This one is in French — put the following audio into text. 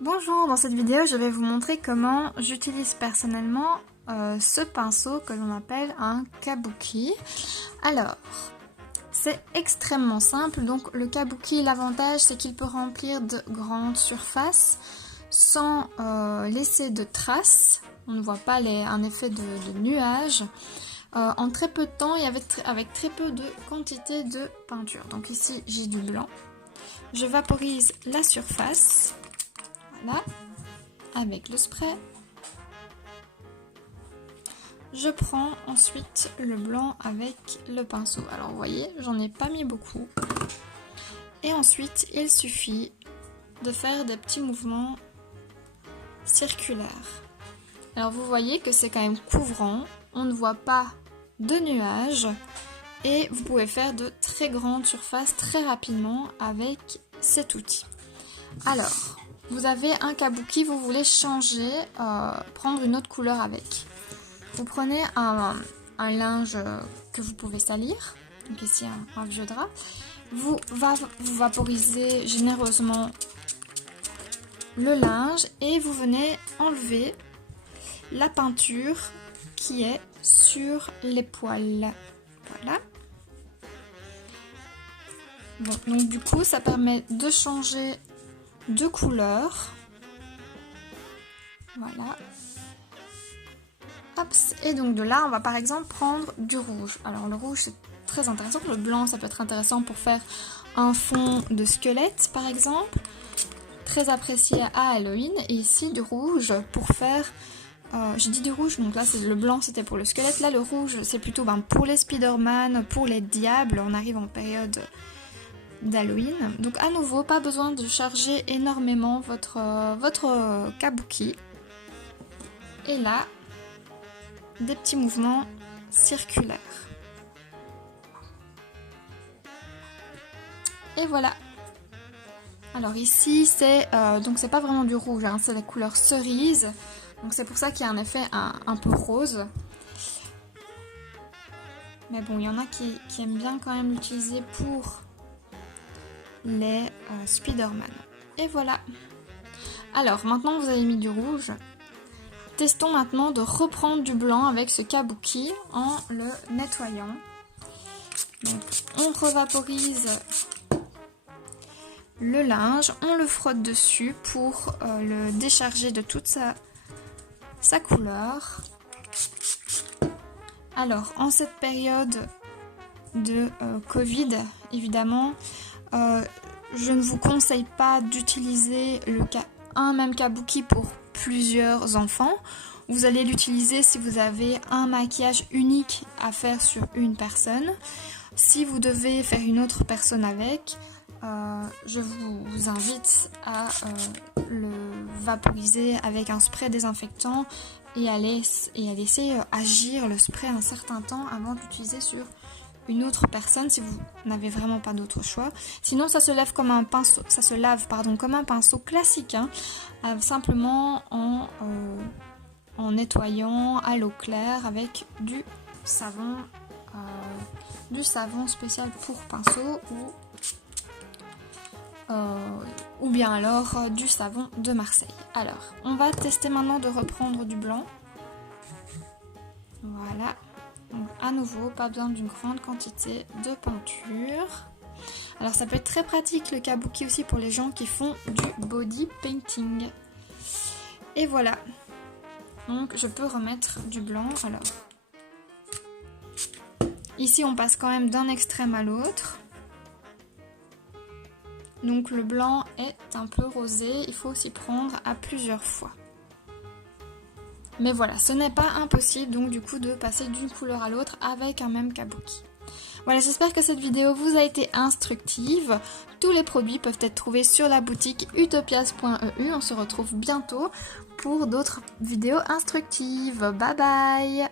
Bonjour, dans cette vidéo je vais vous montrer comment j'utilise personnellement ce pinceau que l'on appelle un kabuki. Alors, c'est extrêmement simple, donc le kabuki, l'avantage c'est qu'il peut remplir de grandes surfaces sans laisser de traces, on ne voit pas un effet de nuage, en très peu de temps et avec très peu de quantité de peinture. Donc ici j'ai du blanc, je vaporise la surface. Voilà, avec le spray. Je prends ensuite le blanc avec le pinceau. Alors vous voyez, j'en ai pas mis beaucoup. Et ensuite, il suffit de faire des petits mouvements circulaires. Alors vous voyez que c'est quand même couvrant, on ne voit pas de nuages et vous pouvez faire de très grandes surfaces très rapidement avec cet outil. Alors, vous avez un kabuki, vous voulez changer, prendre une autre couleur avec. Vous prenez un linge que vous pouvez salir, donc ici un vieux drap. Vous vaporisez généreusement le linge et vous venez enlever la peinture qui est sur les poils. Voilà. Bon, donc du coup, ça permet de changer de couleurs. Voilà. Hop, et donc de là, on va par exemple prendre du rouge. Alors le rouge, c'est très intéressant. Le blanc, ça peut être intéressant pour faire un fond de squelette, par exemple. Très apprécié à Halloween. Et ici, du rouge pour faire... j'ai dit du rouge, donc là, le blanc, c'était pour le squelette. Là, le rouge, c'est plutôt pour les Spider-Man, pour les diables. On arrive en période d'Halloween. Donc à nouveau, pas besoin de charger énormément votre kabuki. Et là, des petits mouvements circulaires. Et voilà. Alors ici, donc c'est pas vraiment du rouge, hein, c'est la couleur cerise. Donc c'est pour ça qu'il y a un effet un peu rose. Mais bon, il y en a qui aiment bien quand même l'utiliser pour les Spider-Man. Et voilà. Alors maintenant vous avez mis du rouge. Testons maintenant de reprendre du blanc avec ce kabuki en le nettoyant. Donc on revaporise le linge, on le frotte dessus pour le décharger de toute sa couleur. Alors en cette période de Covid, évidemment, je ne vous conseille pas d'utiliser un même kabuki pour plusieurs enfants. Vous allez l'utiliser si vous avez un maquillage unique à faire sur une personne. Si vous devez faire une autre personne avec, je vous invite à le vaporiser avec un spray désinfectant et à laisser agir le spray un certain temps avant d'utiliser sur une autre personne si vous n'avez vraiment pas d'autre choix. Sinon ça se lave comme un pinceau, comme un pinceau classique, hein, simplement en nettoyant à l'eau claire avec du savon spécial pour pinceau ou bien alors du savon de Marseille. Alors on va tester maintenant de reprendre du blanc. Voilà. Donc, à nouveau, pas besoin d'une grande quantité de peinture. Alors ça peut être très pratique le kabuki aussi pour les gens qui font du body painting. Et voilà. Donc je peux remettre du blanc. Alors ici on passe quand même d'un extrême à l'autre. Donc le blanc est un peu rosé, il faut s'y prendre à plusieurs fois. Mais voilà, ce n'est pas impossible donc du coup de passer d'une couleur à l'autre avec un même kabuki. Voilà, j'espère que cette vidéo vous a été instructive. Tous les produits peuvent être trouvés sur la boutique utopias.eu. On se retrouve bientôt pour d'autres vidéos instructives. Bye bye!